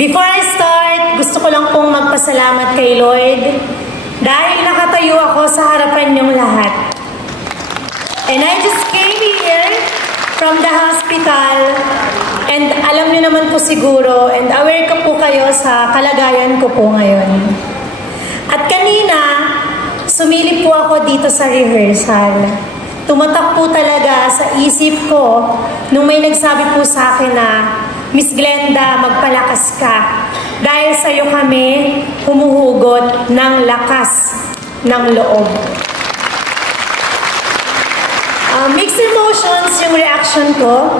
Before I start, gusto ko lang pong magpasalamat kay Lord dahil nakatayo ako sa harapan niyong lahat. And I just came here from the hospital and alam niyo naman po siguro and aware ko po kayo sa kalagayan ko po ngayon. At kanina, sumilip po ako dito sa rehearsal. Tumatak po talaga sa isip ko nung may nagsabi po sa akin na, Miss Glenda, magpalakas ka. Dahil sa iyo kami humuhugot ng lakas ng loob. Mixed emotions yung reaction ko.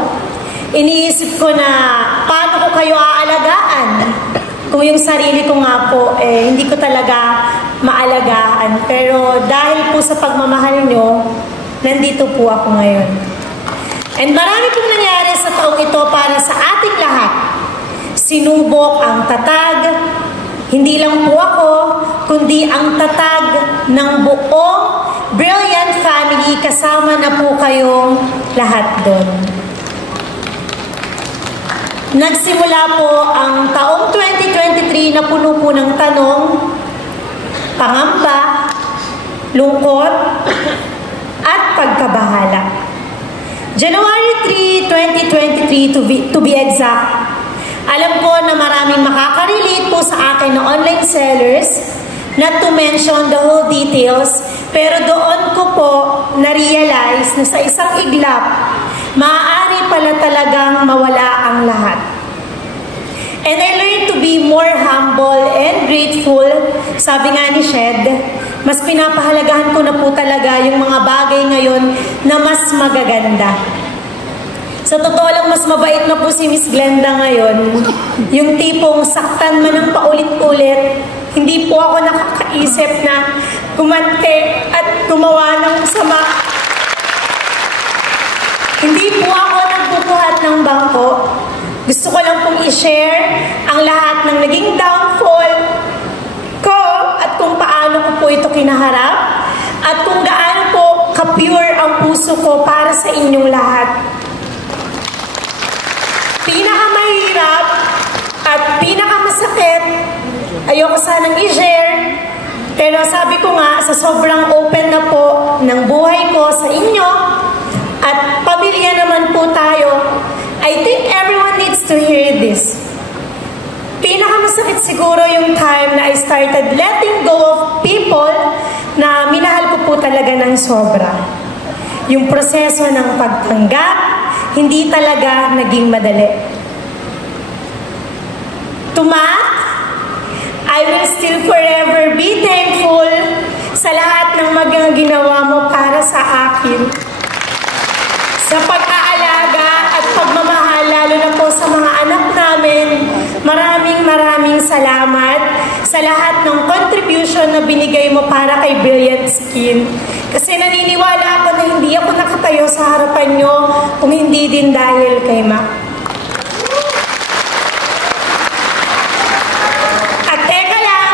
Iniisip ko na paano ko kayo aalagaan. Kung yung sarili ko nga po, hindi ko talaga maalagaan. Pero dahil po sa pagmamahal nyo, nandito po ako ngayon. And marami pong nangyari sa taong ito para sa ating lahat. Sinubok ang tatag, hindi lang po ako, kundi ang tatag ng buong Brilliant Family, kasama na po kayong lahat doon. Nagsimula po ang taong 2023 na puno po ng tanong, pangamba, lungkot, at pagkabahala. January 3, 2023 to be exact. Alam ko na maraming makaka-relate po sa akin na online sellers, not to mention the whole details, pero doon ko po na-realize na sa isang iglap, maaari pala talagang mawala ang lahat. And I learned to be more humble and grateful. Sabi nga ni Shed, mas pinapahalagahan ko na po talaga yung mga bagay ngayon na mas magaganda. Sa totoo lang, mas mabait na po si Miss Glenda ngayon. Yung tipong saktan man ng paulit-ulit, hindi po ako nakakaisip na gumante at gumawa ng sama. Hindi po ako nagbubuhat ng bangko. Gusto ko lang pong i-share ang lahat ng naging downfall ko at kung paano ko po ito kinaharap at kung gaano po ka-pure ang puso ko para sa inyong lahat. Pinakamahirap at pinakamasakit, ayoko sanang i-share, pero sabi ko nga, sa sobrang open na po ng buhay ko sa inyo at pamilya naman po tayo, I think everyone needs to hear this. Pinakamasakit siguro yung time na I started letting go of people na minahal ko po talaga ng sobra. Yung proseso ng pagtanggap, hindi talaga naging madali. To Matt, I will still forever be thankful sa lahat ng mga ginawa mo para sa akin. Sa pag-aalaga at pagmamahal, lalo na po sa mga anak namin, maraming salamat sa lahat ng contribution na binigay mo para kay Brilliant Skin. Kasi naniniwala ako na hindi ako nakatayo sa harapan nyo kung hindi din dahil kay Mac. At teka lang,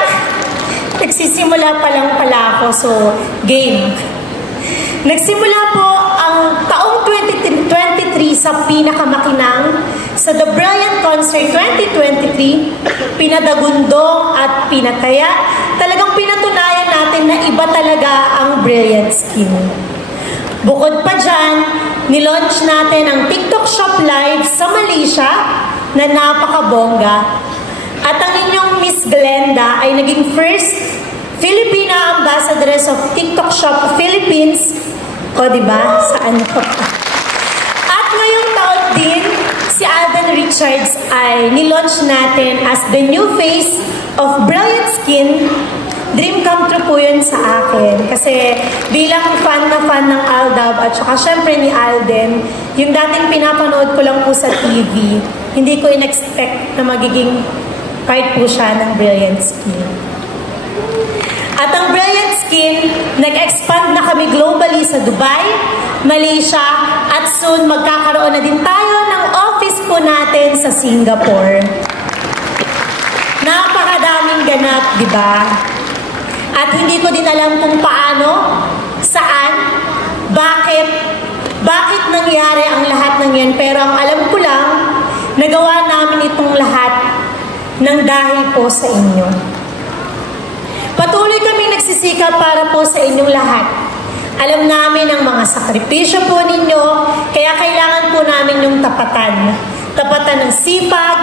nagsisimula pa lang pala ako, so game. Nagsimula po ang taong 2023 sa pinakamakinang sa The Brilliant Concert 2023, pinadagundong at pinataya. Talagang pinatunayan natin na iba talaga ang Brilliant Skin. Bukod pa dyan, nilaunch natin ang TikTok Shop Live sa Malaysia na napakabongga. At ang inyong Miss Glenda ay naging first Filipina Ambassadress of TikTok Shop Philippines. O diba? Saan po? At ngayong taon din, si Alden Richards ay nilaunch natin as the new face of Brilliant Skin. Dream come true po yun sa akin. Kasi bilang fan ng Aldab at saka syempre ni Alden, yung dating pinapanood ko lang po sa TV, hindi ko in-expect na magiging part po siya ng Brilliant Skin. At ang Brilliant Skin, nag-expand na kami globally sa Dubai, Malaysia, at soon magkakaroon na din tayo ng office po natin sa Singapore. Napakadaming ganap, di ba? At hindi ko din alam kung paano, saan, bakit nangyari ang lahat ng yan. Pero ang alam ko lang, nagawa namin itong lahat ng dahil po sa inyo. Patuloy kaming nagsisikap para po sa inyong lahat. Alam namin ang mga sakripisyo po ninyo, kaya kailangan po namin yung tapatan. Tapatan ng sipag,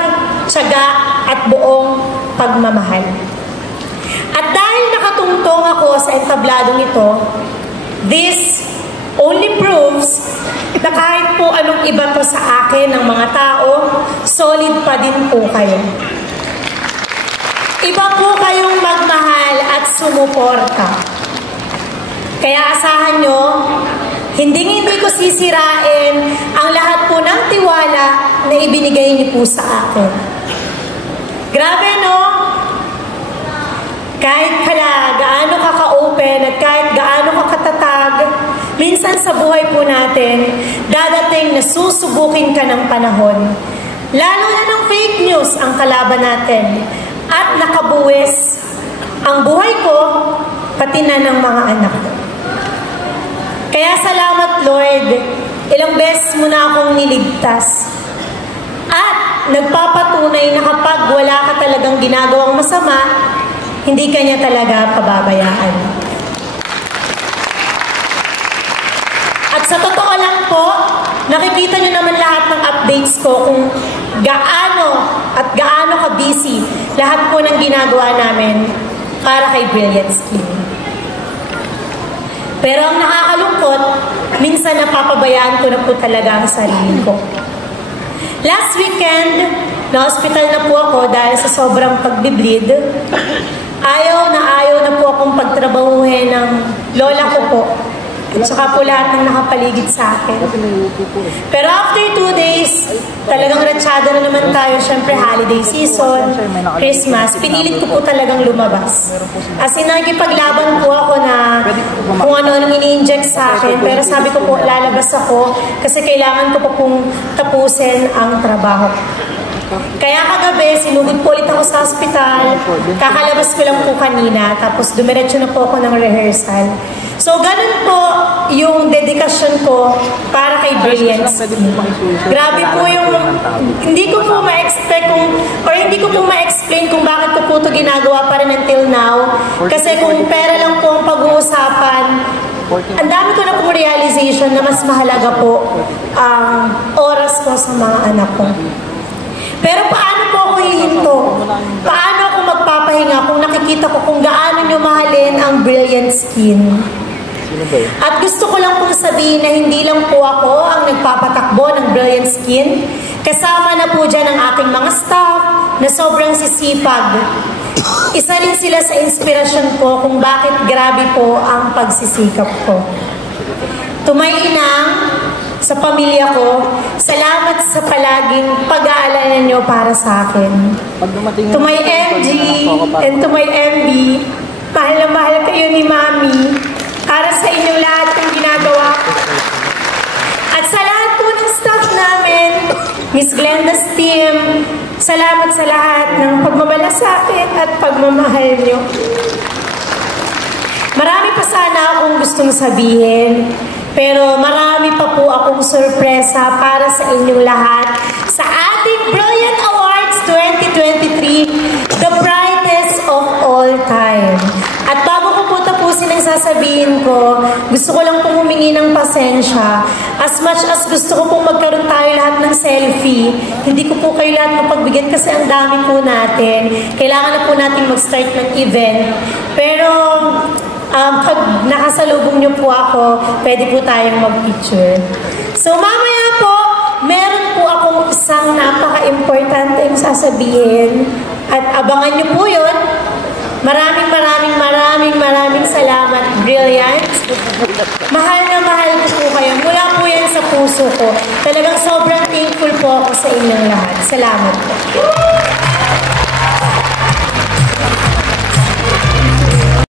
tiyaga, at buong pagmamahal. At dahil nakatungtong ako sa entabladong ito, this only proves na kahit po anong iba to sa akin ng mga tao, solid pa din po kayo. Iba po kayong magmahal at sumuporta. Kaya asahan nyo, hindi ko sisirain ang lahat po ng tiwala na ibinigay niyo po sa akin. Grabe, no? Kahit gaano ka ka-open at kahit gaano ka katatag, minsan sa buhay po natin, dadating na susubukin ka ng panahon. Lalo na ng fake news ang kalaban natin. At nakabuwis ang buhay ko, pati na ng mga anak ko. Kaya salamat, Lord, ilang beses mo na akong niligtas. At nagpapatunay na kapag wala ka talagang ginagawang masama, hindi ka niya talaga pababayaan. At sa totoo lang po, nakikita niyo naman lahat ng updates ko kung gaano ka busy lahat po ng ginagawa namin para kay Brilliant Skin. Pero ang nakakalungkot, minsan napapabayaan ko na po talaga ang sarili ko. Last weekend, na-hospital na po ako dahil sa sobrang pagbi-bleed. Ayaw na po akong pagtrabahuhin ng lola ko po. At saka po lahat ng nakapaligid sa akin. Pero after 2 days, talagang ratsyado na naman tayo. Siyempre, holiday season, Christmas. Pinilit ko po talagang lumabas. As in, nakikipaglaban po ako na kung ano ini-inject sa akin. Pero sabi ko po, lalabas ako kasi kailangan ko po pong tapusin ang trabaho. Kaya kagabi, sinugod po ulit ako sa hospital. Kakalabas ko lang po kanina. Tapos dumiretso na po ako ng rehearsal. So, ganun po yung dedikasyon ko para kay Brilliant Skin. Grabe po yung, hindi ko po ma-expect hindi ko po ma-explain kung bakit ko po ito ginagawa pa rin until now. Kasi kung pera lang po ang pag-uusapan, ang dami ko na po realization na mas mahalaga po ang oras ko sa mga anak ko. Pero paano po ako hihinto? Paano ako magpapahinga kung nakikita ko kung gaano nyo mahalin ang Brilliant Skin? At gusto ko lang pong sabihin na hindi lang po ako ang nagpapatakbo ng Brilliant Skin. Kasama na po dyan ang aking mga staff na sobrang sisipag. Isa rin sila sa inspirasyon ko kung bakit grabe po ang pagsisikap ko. Tumainang sa pamilya ko, salamat sa palaging pag-aalala nyo para sa akin. To my MG and to my MB, mahal na mahal kayo ni Mami para sa inyong lahat ng ginagawa ko. At sa lahat po ng staff namin, Miss Glenda's team, salamat sa lahat ng pagmamalasakit at pagmamahal nyo. Marami pa sana akong gustong sabihin, pero marami pa po akong sorpresa para sa inyong lahat sa ating Brilliant Awards 2023, the brightest of all time. At bago ko po tapusin ang sasabihin ko, gusto ko lang pong humingi ng pasensya. As much as gusto ko pong magkaroon tayo lahat ng selfie, hindi ko po kayo lahat mapagbigyan kasi ang dami po natin. Kailangan na po natin mag-start ng event. Pero pag nakasalubong niyo po ako, pwede po tayong mag-picture. So mamaya po, meron po akong isang napaka-importanteng sasabihin at abangan niyo po yun. Maraming salamat, Brilliant. Mahal na mahal ko po kayo. Mula po yan sa puso ko. Talagang sobrang thankful po ako sa inyong lahat. Salamat po.